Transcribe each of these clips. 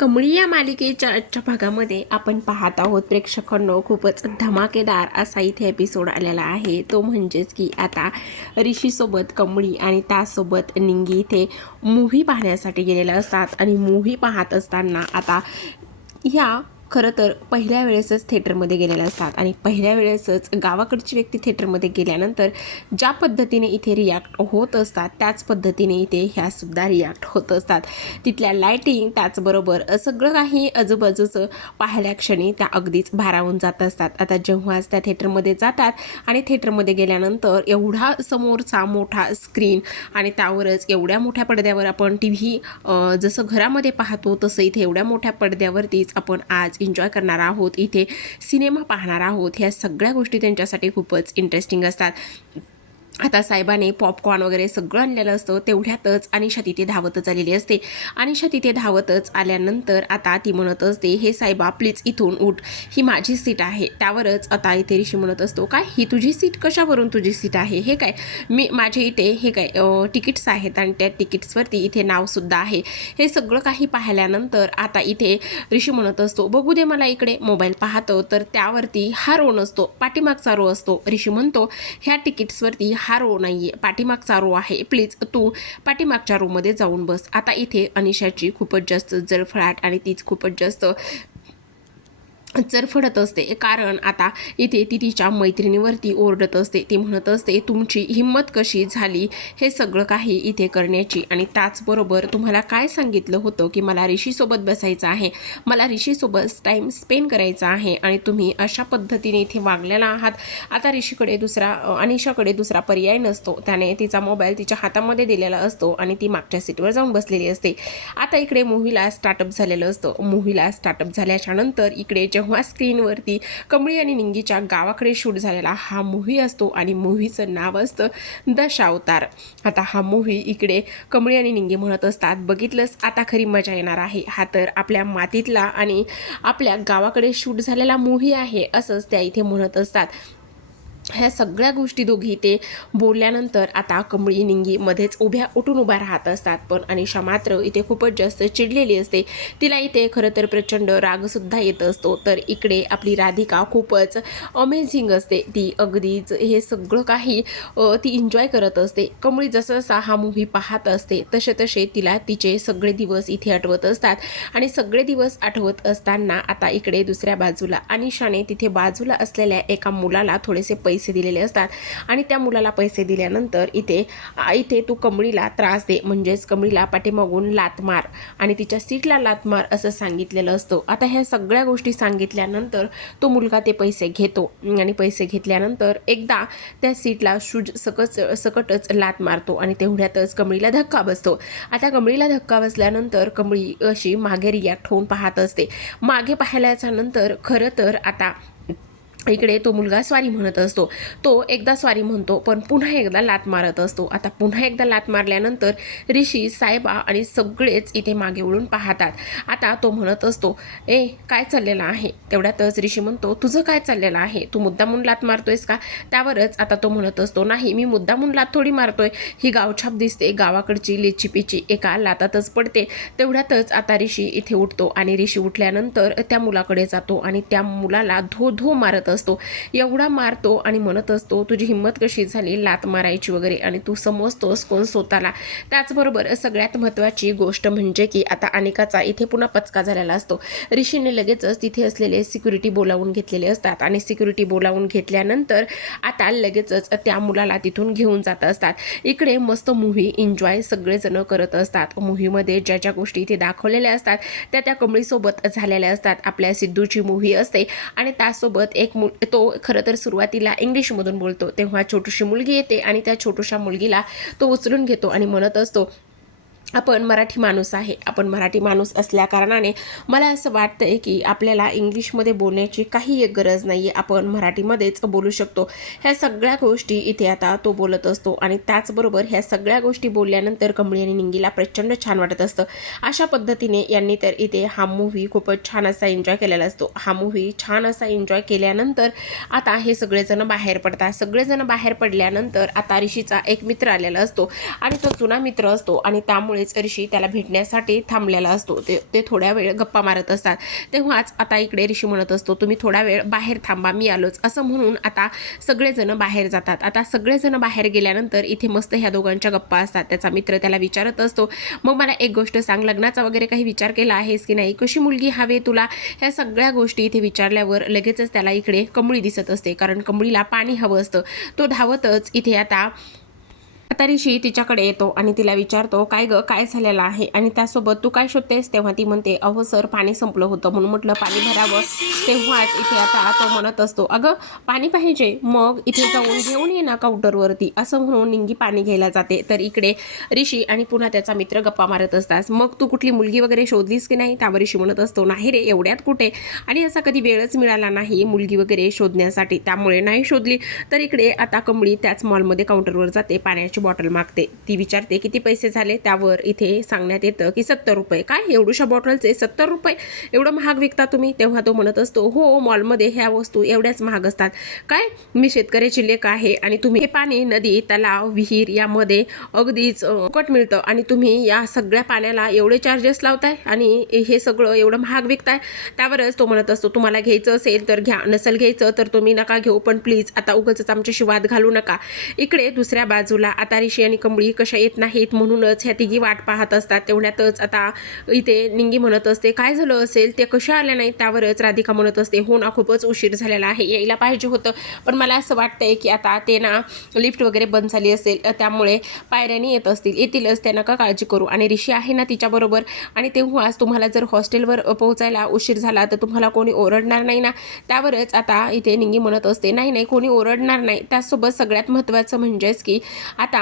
कमळी या मालिकेच्या आजच्या भागामध्ये आपण पाहत आहोत प्रेक्षकांनो, खूपच धमाकेदार असा इथे एपिसोड आलेला आहे. तो म्हणजेच की आता ऋषीसोबत कमळी आणि त्यासोबत निंगी इथे मूव्ही पाहण्यासाठी गेलेल्या असतात आणि मूव्ही पाहत असताना आता ह्या खरं तर पहिल्या वेळेसच थिएटरमध्ये गेलेल्या असतात आणि पहिल्या वेळेसच गावाकडची व्यक्ती थिएटरमध्ये गेल्यानंतर ज्या पद्धतीने इथे रिॲक्ट होत असतात त्याच पद्धतीने इथे ह्यासुद्धा रिॲक्ट होत असतात. तिथल्या लायटिंग त्याचबरोबर सगळं काही आजूबाजूचं पाहिल्या क्षणी त्या अगदीच भारावून जात असतात. आता जेव्हाच त्या थिएटरमध्ये जातात आणि थिएटरमध्ये गेल्यानंतर एवढा समोरचा मोठा स्क्रीन आणि त्यावरच एवढ्या मोठ्या पडद्यावर आपण टी व्ही जसं घरामध्ये पाहतो तसं इथे एवढ्या मोठ्या पडद्यावरतीच आपण आज एन्जॉय करणार आहोत, इथे सिनेमा पाहणार आहोत. ह्या सगळ्या गोष्टी त्यांच्यासाठी खूपच इंटरेस्टिंग असतात. आता साहेबाने पॉपकॉर्न वगैरे सगळं आणलेलं असतं. तेवढ्यातच अनिशा तिथे धावतच आलेली असते. अनिशा तिथे धावतच आल्यानंतर आता ती म्हणत असते, हे साहेबा प्लीज इथून उठ, ही माझी सीट आहे. त्यावरच आता इथे ऋषी म्हणत असतो, काय ही तुझी सीट, कशावरून तुझी सीट आहे, हे काय माझे इथे हे काय तिकीट्स आहेत आणि त्या तिकीट्सवरती इथे नावसुद्धा आहे. हे सगळं काही पाहिल्यानंतर आता इथे ऋषी म्हणत असतो, बघू दे मला इकडे. मोबाईल पाहतो तर त्यावरती हा रो नसतो, पाठीमागचा रो असतो. ऋषी म्हणतो, ह्या तिकीट्सवरती हा रो नाहीये, पाठीमागचा रो आहे, प्लीज तू पाठीमागच्या रोमध्ये जाऊन बस. आता इथे अनिशाची खूपच जास्त जळफळाट आणि तीच खूपच जास्त चरफडत असते, कारण आता इथे ती तिच्या मैत्रिणीवरती ओरडत असते. ती म्हणत असते, तुमची हिंमत कशी झाली हे सगळं काही इथे करण्याची, आणि त्याचबरोबर तुम्हाला काय सांगितलं होतं की मला ऋषीसोबत बसायचं आहे, मला ऋषीसोबत टाईम स्पेंड करायचा आहे, आणि तुम्ही अशा पद्धतीने इथे वागलेला आहात. आता ऋषीकडे अनिशाकडे दुसरा पर्याय नसतो. त्याने तिचा मोबाईल तिच्या हातामध्ये दिलेला असतो आणि ती मागच्या सीटवर जाऊन बसलेली असते. आता इकडे मूव्हीला स्टार्टअप झालेलं असतं. मूव्हीला स्टार्टअप झाल्याच्या नंतर इकडे जेव्हा स्क्रीनवरती कमळी आणि निंगीच्या गावाकडे शूट झालेला हा मूव्ही असतो आणि मूव्हीचं नाव असतं दशावतार. आता हा मूव्ही इकडे कमळी आणि निंगी म्हणत असतात, बघितलंच आता खरी मजा येणार आहे, हा तर आपल्या मातीतला आणि आपल्या गावाकडे शूट झालेला मूव्ही आहे, असंच त्या इथे म्हणत असतात. ह्या सगळ्या गोष्टी दोघी ते बोलल्यानंतर आता कमळी निंगी मध्येच उठून उभ्या राहत असतात. पण अनिशा मात्र इथे खूपच जास्त चिडलेली असते. तिला इथे खरं तर प्रचंड रागसुद्धा येत असतो. तर इकडे आपली राधिका खूपच अमेझिंग असते. ती अगदीच हे सगळं काही ती एन्जॉय करत असते. कमळी जसा हा मूव्ही पाहत असते तसे तसे तिला तिचे सगळे दिवस इथे आठवत असतात. आणि सगळे दिवस आठवत असताना आता इकडे दुसऱ्या बाजूला अनिशाने तिथे बाजूला असलेल्या एका मुलाला थोडेसे पैसे दिलेले असतात आणि त्या मुलाला पैसे दिल्यानंतर इथे तू कमळीला त्रास दे, म्हणजेच कमळीला पाठीमागून लात मार आणि तिच्या सीटला लात मार असं सांगितलेलं असतं. आता ह्या सगळ्या गोष्टी सांगितल्यानंतर तो मुलगा ते पैसे घेतो आणि पैसे घेतल्यानंतर एकदा त्या सीटला सकटच लात मारतो आणि तेवढ्यातच कमळीला धक्का बसतो. आता कमळीला धक्का बसल्यानंतर कमळी अशी मागे रिॲक्ट होऊन पाहत असते. मागे पाहिल्याच्या नंतर खरं तर आता इकडे तो मुलगा स्वारी म्हणत असतो. तो एकदा स्वारी म्हणतो पण पुन्हा एकदा लात मारत असतो. आता पुन्हा एकदा लात मारल्यानंतर ऋषी, साहेबा आणि सगळेच इथे मागे वळून पाहतात. आता तो म्हणत असतो, काय चाललेलं आहे. तेवढ्यातच ऋषी म्हणतो, तुझं काय चाललेलं आहे, तू मुद्दामून लात मारतोयस का. त्यावरच आता तो म्हणत असतो, नाही मी मुद्दामून लात थोडी मारतोय, ही गावछाप दिसते, गावाकडची लेचीपिची एका लातातच पडते. तेवढ्यातच आता ऋषी इथे उठतो आणि ऋषी उठल्यानंतर त्या मुलाकडे जातो आणि त्या मुलाला धो मारत असतो. एवढा मारतो आणि म्हणत असतो, तुझी हिंमत कशी झाली लात मारायची वगैरे, आणि तू समजतोस कोण स्वतःला. त्याचबरोबर सगळ्यात महत्त्वाची गोष्ट म्हणजे की आता अनिकाचा इथे पुन्हा पचका झालेला असतो. ऋषीने लगेचच तिथे असलेले सिक्युरिटी बोलावून घेतलेले असतात आणि सिक्युरिटी बोलावून घेतल्यानंतर आता लगेचच त्या मुलाला तिथून घेऊन जात असतात. इकडे मस्त मूव्ही एन्जॉय सगळेजण करत असतात. मूव्हीमध्ये ज्या ज्या गोष्टी इथे दाखवलेल्या असतात त्या कमळीसोबत झालेल्या असतात. आपल्या सिद्धूची मूव्ही असते आणि त्यासोबत एक तो खरं तर सुरुवातीला इंग्लिशमधून बोलतो, तेव्हा छोटीशी मुलगी येते आणि त्या छोट्याशा मुलगीला तो उचलून घेतो आणि म्हणत असतो, आपण मराठी माणूस आहे, आपण मराठी माणूस असल्या कारणाने मला असं वाटतं आहे की आपल्याला इंग्लिशमध्ये बोलण्याची काही एक गरज नाही आहे, आपण मराठीमध्येच बोलू शकतो. ह्या सगळ्या गोष्टी इथे आता तो बोलत असतो आणि त्याचबरोबर ह्या सगळ्या गोष्टी बोलल्यानंतर कमळी आणि निंगीला प्रचंड छान वाटत असतं. अशा पद्धतीने यांनी तर इथे हा मूव्ही खूपच छान असा एन्जॉय केलेला असतो. हा मूव्ही छान असा एन्जॉय केल्यानंतर आता हे सगळेजण बाहेर पडतात. सगळेजण बाहेर पडल्यानंतर आता ऋषीचा एक मित्र आलेला असतो आणि तो जुना मित्र असतो आणि त्यामुळे त्यावेळेस ऋषी त्याला भेटण्यासाठी थांबलेला असतो. ते थोड्या वेळ गप्पा मारत असतात. तेव्हाच आता इकडे ऋषी म्हणत असतो, तुम्ही थोडा वेळ बाहेर थांबा, मी आलोच. असं म्हणून आता सगळेजण बाहेर जातात. आता सगळेजण बाहेर गेल्यानंतर इथे मस्त ह्या दोघांच्या गप्पा असतात. त्याचा मित्र त्याला विचारत असतो, मग मला एक गोष्ट सांग, लग्नाचा वगैरे काही विचार केला आहेस की नाही, कशी मुलगी हवी तुला, ह्या सगळ्या गोष्टी इथे विचारल्यावर लगेचच त्याला इकडे कमळी दिसत असते. कारण कमळीला पाणी हवं असतं. तो धावतच इथे आता ऋषी तिच्याकडे येतो आणि तिला विचारतो, काय ग, काय झालेलं आहे आणि त्यासोबत तू काय शोधतेस. तेव्हा ती म्हणते, अहो सर, पाणी संपलं होतं म्हणून म्हटलं पाणी भरावं. तेव्हाच इथे आता तो म्हणत असतो, अगं पाणी पाहिजे, मग इथे जाऊन घेऊन ये ना काउंटरवरती. असं म्हणून निंगी पाणी घ्यायला जाते. तर इकडे ऋषी आणि पुन्हा त्याचा मित्र गप्पा मारत असतात. मग तू कुठली मुलगी वगैरे शोधलीस की नाही. त्यावर ऋषी म्हणत असतो, नाही रे, एवढ्यात कुठे, आणि असा कधी वेळच मिळाला नाही मुलगी वगैरे शोधण्यासाठी, त्यामुळे नाही शोधली. तर इकडे आता कमळी त्याच मॉलमध्ये काउंटरवर जाते, पाण्याची बॉटल मागते. ती विचारते किती पैसे झाले. त्यावर इथे सांगण्यात येतं की 70 रुपये. काय, एवढ्याशा बॉटलचे 70 रुपये, एवढं महाग विकता तुम्ही. तेव्हा तो म्हणत असतो, हो, मॉलमध्ये ह्या वस्तू एवढ्याच महाग असतात. काय, मी शेतकऱ्याची लेक आहे आणि तुम्ही हे पाणी नदी, तलाव, विहीर यामध्ये अगदीच फुकट मिळतं आणि तुम्ही या सगळ्या पाण्याला एवढे चार्जेस लावताय आणि हे सगळं एवढं महाग विकताय. त्यावरच तो म्हणत असतो, तुम्हाला घ्यायचं असेल तर घ्या, नसेल घ्यायचं तर तुम्ही नका घेऊ, पण प्लीज आता उगाचच आमच्याशी वाद घालू नका. इकडे दुसऱ्या बाजूला आता ऋषी आणि कमळी कशा येत नाहीत म्हणूनच ह्या तिघी वाट पाहत असतात. तेवढ्यातच आता इथे निंगी म्हणत असते, काय झालं असेल, ते कशा आल्या नाही. त्यावरच राधिका म्हणत असते, हो ना, खूपच उशीर झालेला आहे, यायला पाहिजे होतं, पण मला असं वाटतंय की आता ते ना लिफ्ट वगैरे बंद झाली असेल, त्यामुळे पायऱ्याने येत असतील, येतीलच, त्या नका काळजी करू. आणि ऋषी आहे ना तिच्याबरोबर, आणि तेव्हाच तुम्हाला जर हॉस्टेलवर पोहोचायला उशीर झाला तर तुम्हाला कोणी ओरडणार नाही ना. त्यावरच आता इथे निंगी म्हणत असते, नाही नाही, कोणी ओरडणार नाही. त्याचसोबत सगळ्यात महत्त्वाचं म्हणजेच की आता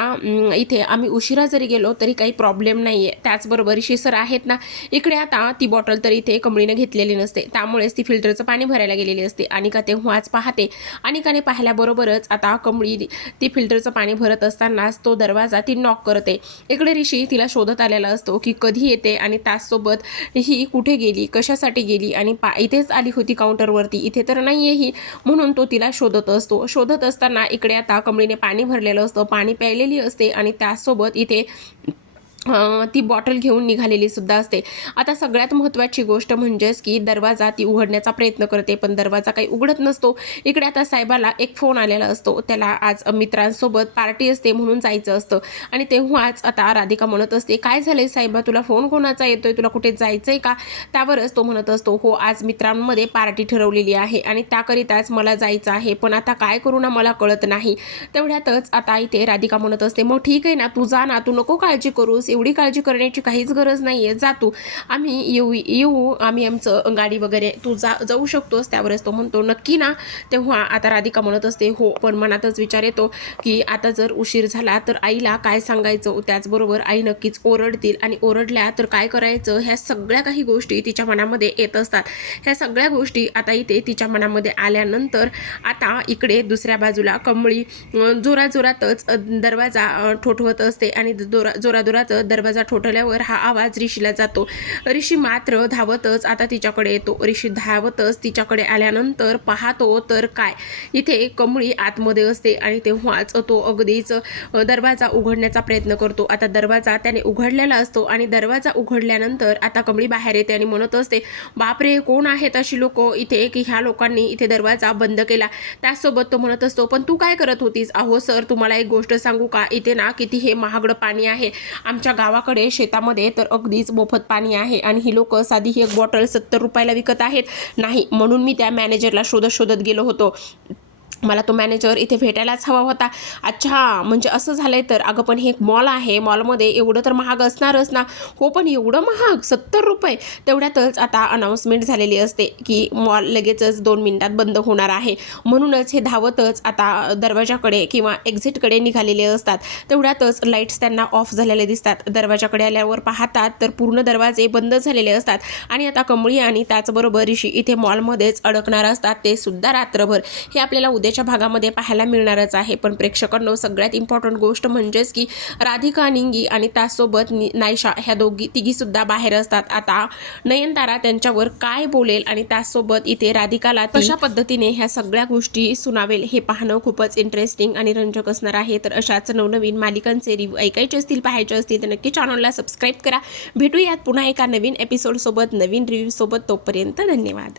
इथे आम्ही उशिरा जरी गेलो तरी काही प्रॉब्लेम नाही आहे. त्याचबरोबर ऋषी सर आहेत ना. इकडे आता ती बॉटल तर इथे कमळीने घेतलेली नसते, त्यामुळेच ती फिल्टरचं पाणी भरायला गेलेली असते. अनिका तेव्हाच पाहते. अनिकाने पाहिल्याबरोबरच आता कमळी ती फिल्टरचं पाणी भरत असतानाच तो दरवाजा ती नॉक करते. इकडे ऋषी तिला शोधत आलेला असतो की कधी येते आणि त्याचसोबत ही कुठे गेली, कशासाठी गेली, आणि इथेच आली होती काउंटरवरती, इथे तर नाही आहे ही, म्हणून तो तिला शोधत असतो. शोधत असताना इकडे आता कमळीने पाणी भरलेलं असतं, पाणी प्यायलेली असते आणि त्यासोबत इथे ती बॉटल घेऊन निघालेली सुद्धा असते. आता सगळ्यात महत्त्वाची गोष्ट म्हणजेच की दरवाजा ती उघडण्याचा प्रयत्न करते, पण दरवाजा काही उघडत नसतो. इकडे आता साहेबाला एक फोन आलेला असतो, त्याला आज मित्रांसोबत पार्टी असते म्हणून जायचं असतं. आणि तेव्हाच आता राधिका म्हणत असते, काय झालंय साहेबा, तुला फोन कोणाचा येतोय, तुला कुठे जायचंय का. त्यावरच तो म्हणत असतो, हो, आज मित्रांमध्ये पार्टी ठरवलेली आहे आणि त्याकरिताच मला जायचं आहे, पण आता काय करू ना मला कळत नाही. तेवढ्यातच आता इथे राधिका म्हणत असते, मग ठीक आहे ना, तू जा ना, तू नको काळजी करूस, एवढी काळजी करण्याची काहीच गरज नाही आहे, जा तू, आम्ही येऊ आम्ही आमचं गाडी वगैरे, तू जाऊ शकतोस. त्यावरच तो म्हणतो, नक्की ना. तेव्हा आता राधिका म्हणत असते, हो, पण मनातच विचार येतो की आता जर उशीर झाला तर आईला काय सांगायचं, त्याचबरोबर आई नक्कीच ओरडतील आणि ओरडल्या तर काय करायचं. ह्या सगळ्या काही गोष्टी तिच्या मनामध्ये येत असतात. ह्या सगळ्या गोष्टी आता इथे तिच्या मनामध्ये आल्यानंतर आता इकडे दुसऱ्या बाजूला कमळी जोराजोरातच दरवाजा ठोठवत असते आणि जोराजोरात दरवाजा ठोठवल्यावर हा आवाज ऋषीला जातो. ऋषी मात्र धावतच आता तिच्याकडे येतो. ऋषी धावतच तिच्याकडे आल्यानंतर पाहतो तर काय, इथे कमळी आतमध्ये असते आणि तेव्हाच तो अगदीच दरवाजा उघडण्याचा प्रयत्न करतो. आता दरवाजा त्याने उघडलेला असतो आणि दरवाजा उघडल्यानंतर आता कमळी बाहेर येते आणि म्हणत असते, बापरे, कोण आहेत अशी लोक इथे की ह्या लोकांनी इथे दरवाजा बंद केला. त्याचसोबत तो म्हणत असतो, पण तू काय करत होतीस. अहो सर, तुम्हाला एक गोष्ट सांगू का, इथे ना किती हे महागडं पाणी आहे, आमच्या गावाकडे शेतामध्ये तर अगदीच मोफत पाणी आहे आणि ही लोक साधी ही एक बॉटल 70 रुपयाला विकत आहेत. नाही, म्हणून मी त्या मॅनेजरला शोधत गेलो होतो, मला तो मॅनेजर इथे भेटायलाच हवा होता. अच्छा, म्हणजे असं झालंय तर. अगं पण हे एक मॉल आहे, मॉलमध्ये एवढं तर महाग असणारच ना. हो, पण एवढं महाग 70 रुपये. तेवढ्यातच आता अनाऊन्समेंट झालेली असते की मॉल लगेचच 2 मिनिटात बंद होणार आहे. म्हणूनच हे धावतच आता दरवाजाकडे किंवा एक्झिटकडे निघालेले असतात. तेवढ्यातच लाईट्स त्यांना ऑफ झालेले दिसतात. दरवाजाकडे आल्यावर पाहतात तर पूर्ण दरवाजे बंद झालेले असतात आणि आता कमळी आणि त्याचबरोबर ऋषी इथे मॉलमध्येच अडकणार असतात, ते सुद्धा रात्रभर. हे आपल्याला उद्या उद्याच्या भागामध्ये पाहायला मिळणारच आहे. पण प्रेक्षकांनो सगळ्यात इम्पॉर्टंट गोष्ट म्हणजेच की राधिका, निंगी आणि त्यासोबत नायशा ह्या तिघीसुद्धा बाहेर असतात. आता नयनतारा त्यांच्यावर काय बोलेल आणि त्यासोबत इथे राधिकाला कशा पद्धतीने ह्या सगळ्या गोष्टी सुनावेल हे पाहणं खूपच इंटरेस्टिंग आणि रंजक असणार आहे. तर अशाच नवनवीन मालिकांचे रिव्ह्यू ऐकायचे असतील, पाहायचे असतील तर नक्की चॅनलला सबस्क्राईब करा. भेटूयात पुन्हा एका नवीन एपिसोड सोबत, नवीन रिव्ह्यू सोबत. तोपर्यंत धन्यवाद.